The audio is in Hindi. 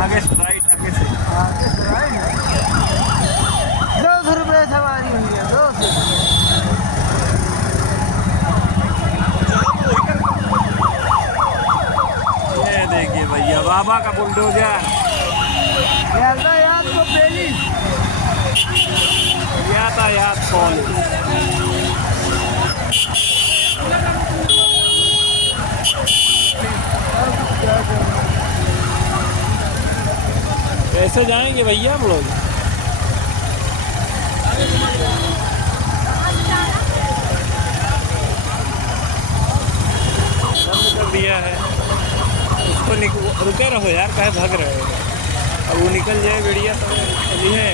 आगे से राइट, आगे से 200 रुपये सवारी हुई है, 200। ये देखिए भैया बाबा का बुलडोजर, यातायात को पहली यातायात पुलिस। कैसे जाएंगे भैया हम लोग? बंद कर दिया है उसको। रुके रहो यार, कहे भाग रहे हो? अब वो निकल जाए बढ़िया तो अभी है।